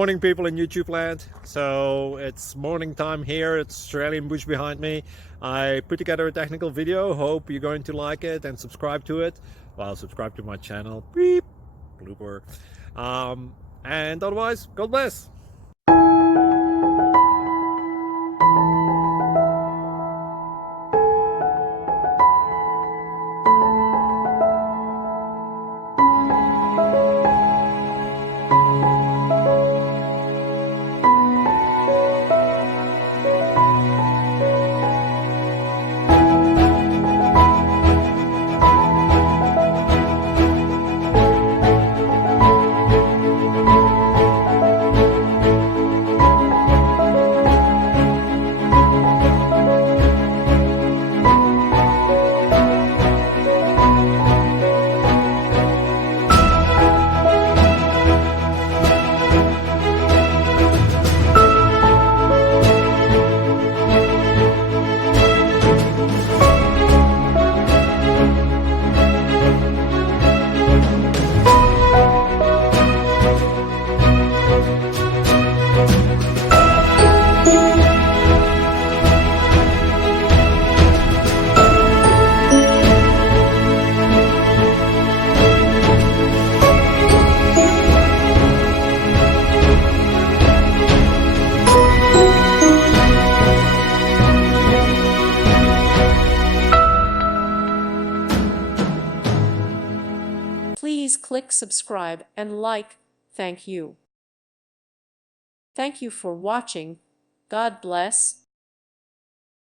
Morning, people in YouTube land. So it's morning time here. It's Australian bush behind me. I put together a technical video. Hope you're going to like it and subscribe to it. Well, subscribe to my channel. Beep. Blooper. And otherwise, God bless. Please click subscribe and like. Thank you. Thank you for watching. God bless.